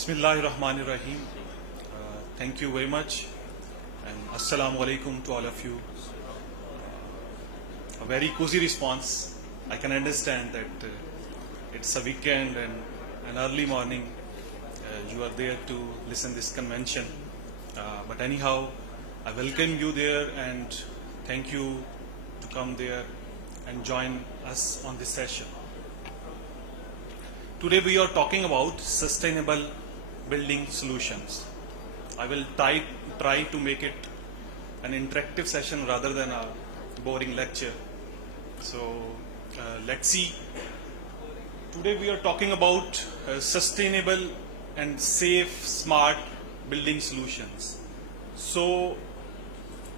Bismillahirrahmanirrahim. Thank you very much, and Assalamu alaikum to all of you. A very cozy response. I can understand that it's a weekend and an early morning. You are there to listen this convention. But anyhow, I welcome you there and thank you to come there and join us on this session. Today we are talking about sustainable building solutions. I will try to make it an interactive session rather than a boring lecture. So let's see. Today we are talking about sustainable and safe, smart building solutions. So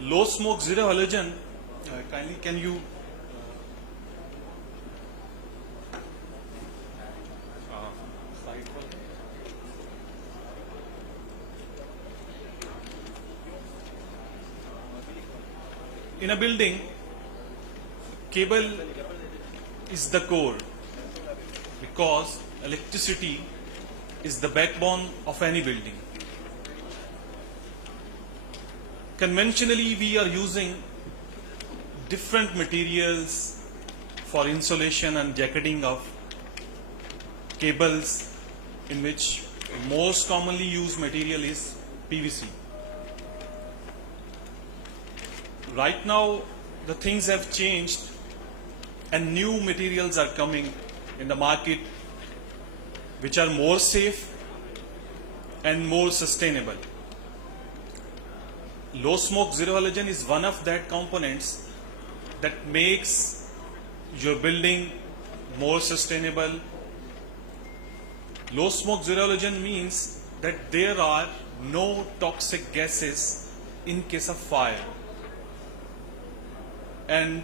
low smoke, zero halogen, kindly can you in a building, cable is the core because electricity is the backbone of any building. Conventionally, we are using different materials for insulation and jacketing of cables, in which most commonly used material is PVC. Right now, the things have changed and new materials are coming in the market which are more safe and more sustainable. Low smoke, zero halogen is one of that components that makes your building more sustainable. Low smoke, zero halogen means that there are no toxic gases in case of fire. And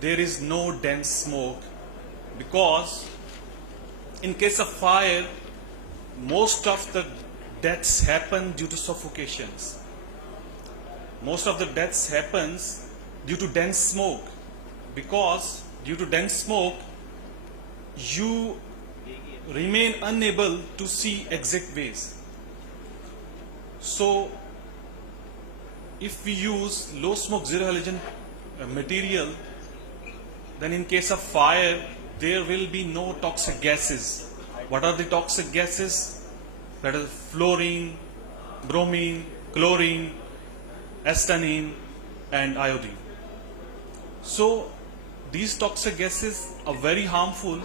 there is no dense smoke because in case of fire, most of the deaths happen due to suffocations. Most of the deaths happens due to dense smoke because due to dense smoke, you remain unable to see exit ways. So if we use low smoke, zero halogen material, then in case of fire there will be no toxic gases. What are the toxic gases? That is fluorine, bromine, chlorine, acetylene and iodine. So these toxic gases are very harmful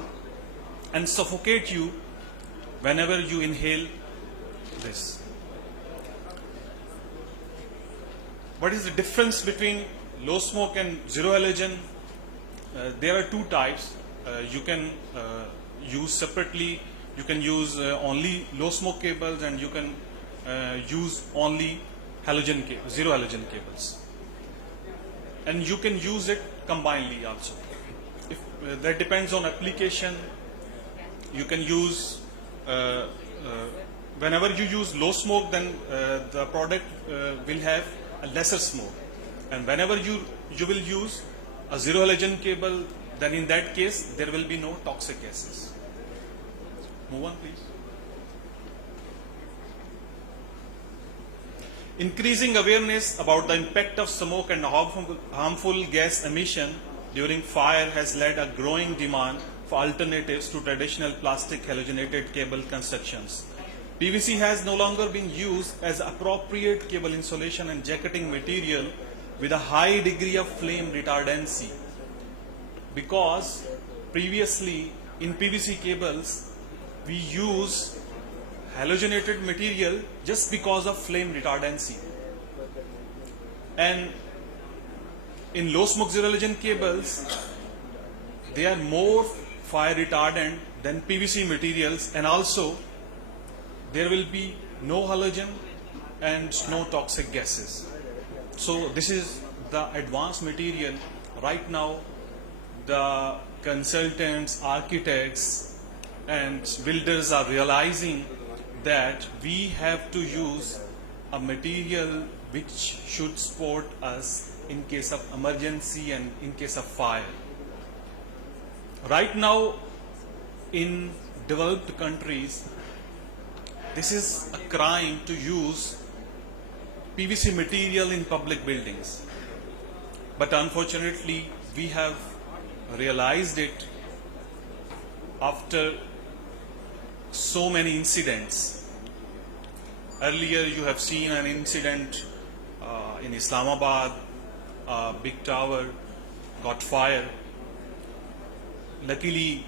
and suffocate you whenever you inhale this. What is the difference between low smoke and zero halogen? There are two types. You can use separately. You can use only low smoke cables, and you can use only zero halogen cables. And you can use it combinedly also. If that depends on application. You can use whenever you use low smoke, then the product will have a lesser smoke. And whenever you will use a zero halogen cable, then in that case there will be no toxic gases. Move on, please. Increasing awareness about the impact of smoke and harmful gas emission during fire has led a growing demand for alternatives to traditional plastic halogenated cable constructions. PVC has no longer been used as appropriate cable insulation and jacketing material with a high degree of flame retardancy, because previously in PVC cables we use halogenated material just because of flame retardancy, and in low smoke, zero halogen cables they are more fire retardant than PVC materials, and also there will be no halogen and no toxic gases. So this is the advanced material. Right now the consultants, architects and builders are realizing that we have to use a material which should support us in case of emergency and in case of fire. Right now in developed countries, this is a crime to use PVC material in public buildings. But unfortunately, we have realized it after so many incidents. Earlier, you have seen an incident in Islamabad, a big tower got fire. Luckily,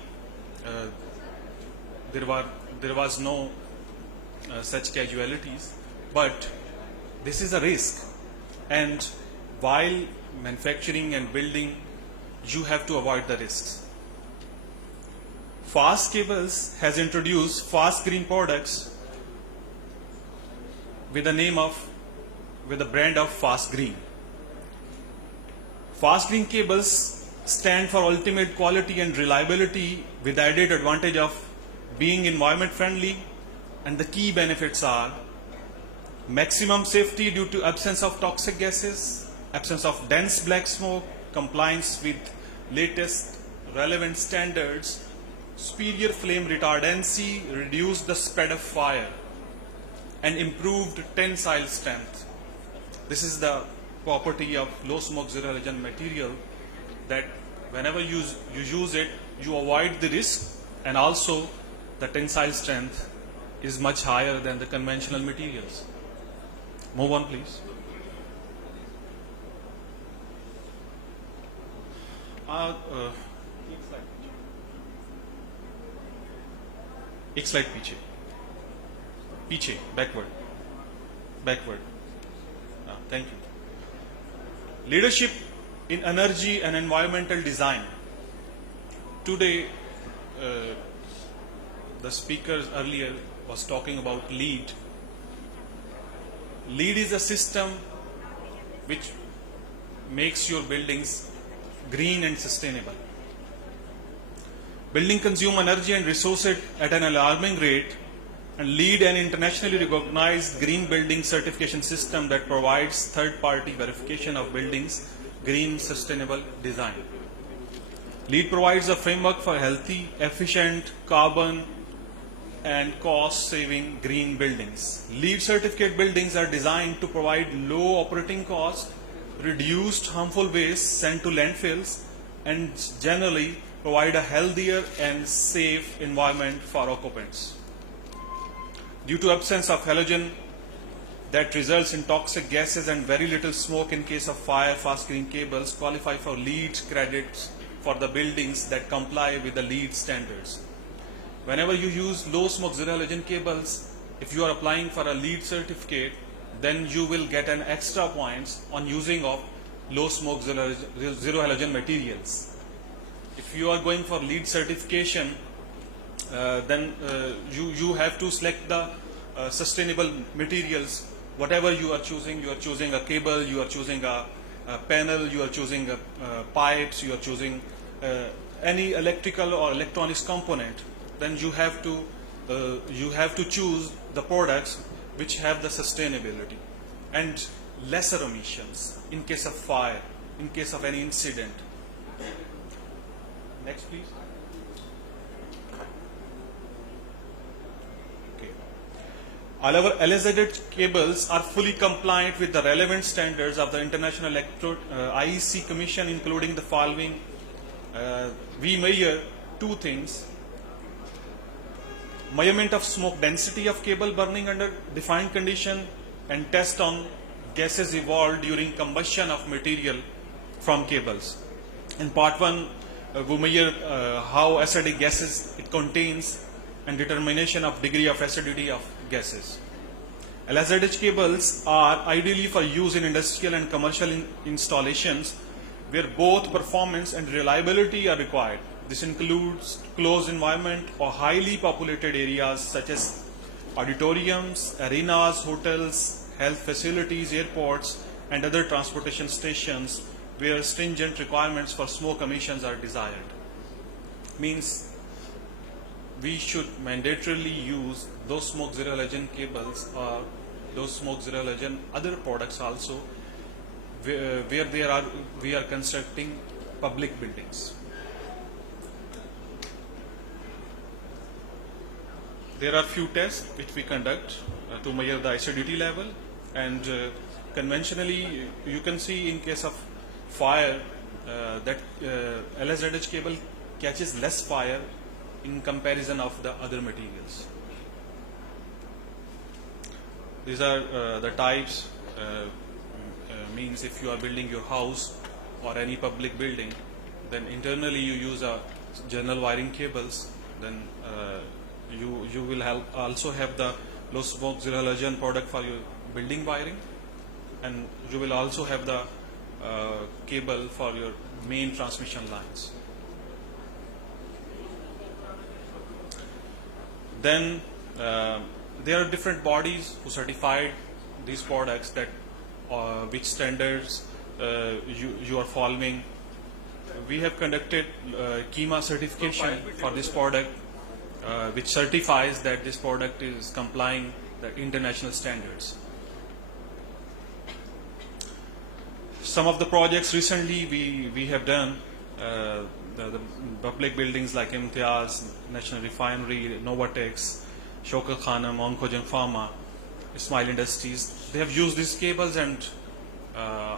there was no such casualties, but this is a risk. And while manufacturing and building, you have to avoid the risks. Fast Cables has introduced fast green products with the brand of Fast Green. Fast Green cables stand for ultimate quality and reliability with added advantage of being environment friendly, and the key benefits are maximum safety due to absence of toxic gases, absence of dense black smoke, compliance with latest relevant standards, superior flame retardancy, reduce the spread of fire, and improved tensile strength. This is the property of low smoke zero halogen material, that whenever you use it, you avoid the risk, and also the tensile strength is much higher than the conventional materials. Move on, please. एक slide पीछे backward. Thank you. Leadership in energy and environmental design. Today, the speaker earlier was talking about LEED. LEED is a system which makes your buildings green and sustainable. Building consume energy and resources at an alarming rate, and LEED an internationally recognized green building certification system that provides third-party verification of buildings' green sustainable design. LEED provides a framework for healthy, efficient, carbon and cost-saving green buildings. LEED certificate buildings are designed to provide low operating cost, reduced harmful waste sent to landfills, and generally provide a healthier and safe environment for occupants. Due to absence of halogen that results in toxic gases and very little smoke in case of fire, fast green cables qualify for LEED credits for the buildings that comply with the LEED standards. Whenever you use low smoke zero halogen cables, if you are applying for a LEED certificate, then you will get an extra points on using of low smoke zero halogen materials. If you are going for LEED certification, then you have to select the sustainable materials. Whatever you are choosing a cable, you are choosing a panel, you are choosing pipes, you are choosing any electrical or electronics component. Then you have to choose the products which have the sustainability and lesser emissions in case of fire, in case of any incident. Next, please. Okay. All our LSZH cables are fully compliant with the relevant standards of the International IEC Commission, including the following. We measure two things: measurement of smoke density of cable burning under defined condition, and test on gases evolved during combustion of material from cables. In part 1, we measure how acidic gases it contains and determination of degree of acidity of gases. LSZH cables are ideally for use in industrial and commercial installations where both performance and reliability are required. This includes closed environment or highly populated areas such as auditoriums, arenas, hotels, health facilities, airports, and other transportation stations where stringent requirements for smoke emissions are desired. Means we should mandatorily use those smoke zero halogen cables or those smoke zero halogen other products also where we are constructing public buildings. There are few tests which we conduct to measure the acidity level, and conventionally you can see in case of fire that LSZH cable catches less fire in comparison of the other materials. These are the types. Means if you are building your house or any public building, then internally you use a general wiring cables. Then you will also have the low smoke zero halogen product for your building wiring, and you will also have the cable for your main transmission lines. Then there are different bodies who certified these products, that which standards you are following. We have conducted KEMA certification for this product, which certifies that this product is complying the international standards. Some of the projects recently we have done, the public buildings like Imtiaz, National Refinery, Novatex, Shokal Khanam, Oncogen Pharma, Smile Industries, they have used these cables, and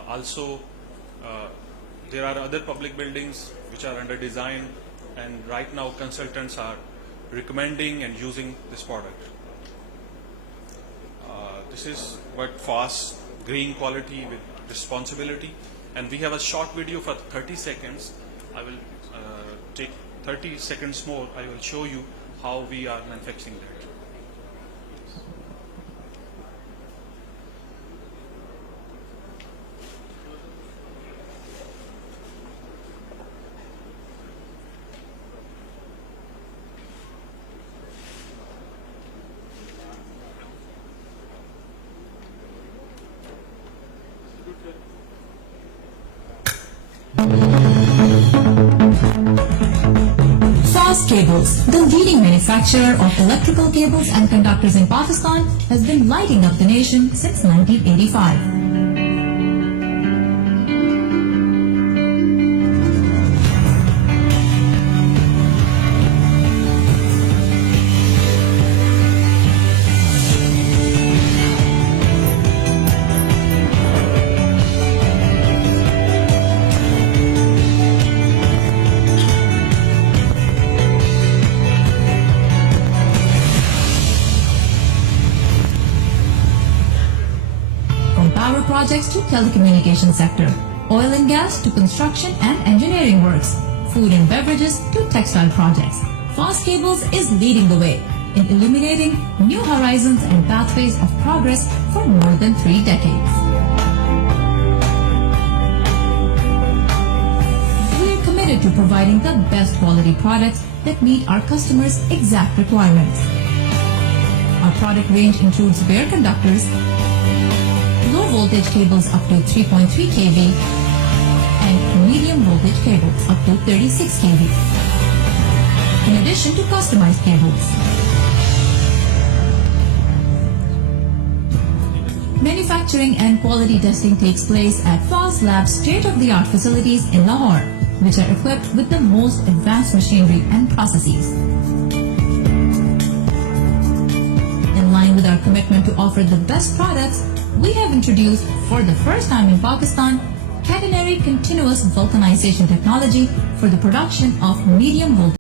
also there are other public buildings which are under design, and right now consultants are recommending and using this product. This is what fast, green quality with responsibility, and we have a short video for 30 seconds. I will take 30 seconds more. I will show you how we are manufacturing that. Fast Cables, the leading manufacturer of electrical cables and conductors in Pakistan, has been lighting up the nation since 1985. Power projects to telecommunication sector, oil and gas to construction and engineering works, food and beverages to textile projects. Fast Cables is leading the way in illuminating new horizons and pathways of progress for more than 3 decades. We are committed to providing the best quality products that meet our customers' exact requirements. Our product range includes bare conductors, low voltage cables up to 3.3 kV, and medium voltage cables up to 36 kV, in addition to customized cables. Manufacturing and quality testing takes place at FAS Lab's state-of-the-art facilities in Lahore, which are equipped with the most advanced machinery and processes. In line with our commitment to offer the best products, we have introduced, for the first time in Pakistan, catenary continuous vulcanization technology for the production of medium voltage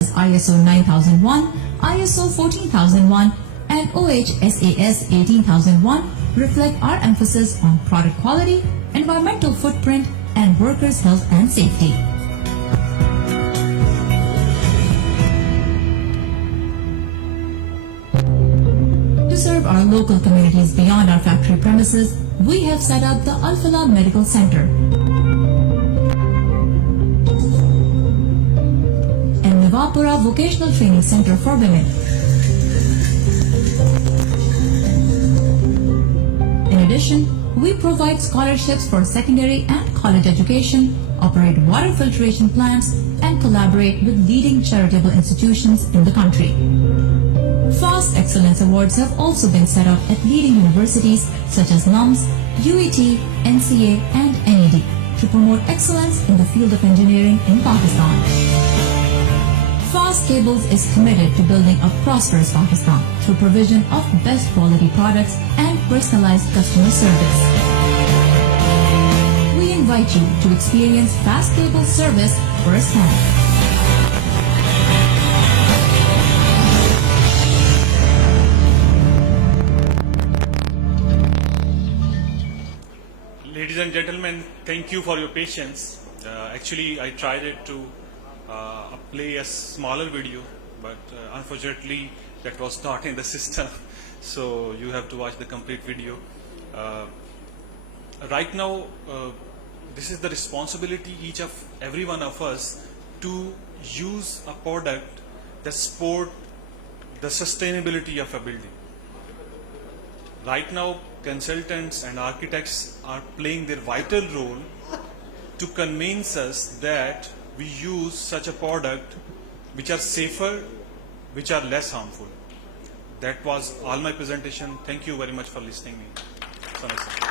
ISO 9001, ISO 14001, and OHSAS 18001 reflect our emphasis on product quality, environmental footprint, and workers' health and safety. To serve our local communities beyond our factory premises, we have set up the Al-Falah Medical Center and Nivapura Vocational Training Center for Women. In addition, we provide scholarships for secondary and college education, operate water filtration plants, and collaborate with leading charitable institutions in the country. FAST Excellence Awards have also been set up at leading universities such as NUMS, UET, NCA, and NED to promote excellence in the field of engineering in Pakistan. FAST Cables is committed to building a prosperous Pakistan through provision of best quality products and personalized customer service. We invite you to experience FAST Cable service firsthand. Ladies and gentlemen, thank you for your patience. Actually, I tried it to play a smaller video, but unfortunately that was not in the system, so you have to watch the complete video. Right now, this is the responsibility every one of us to use a product that support the sustainability of a building. Right now, consultants and architects are playing their vital role to convince us that we use such a product which are safer, which are less harmful. That was all my presentation. Thank you very much for listening to me.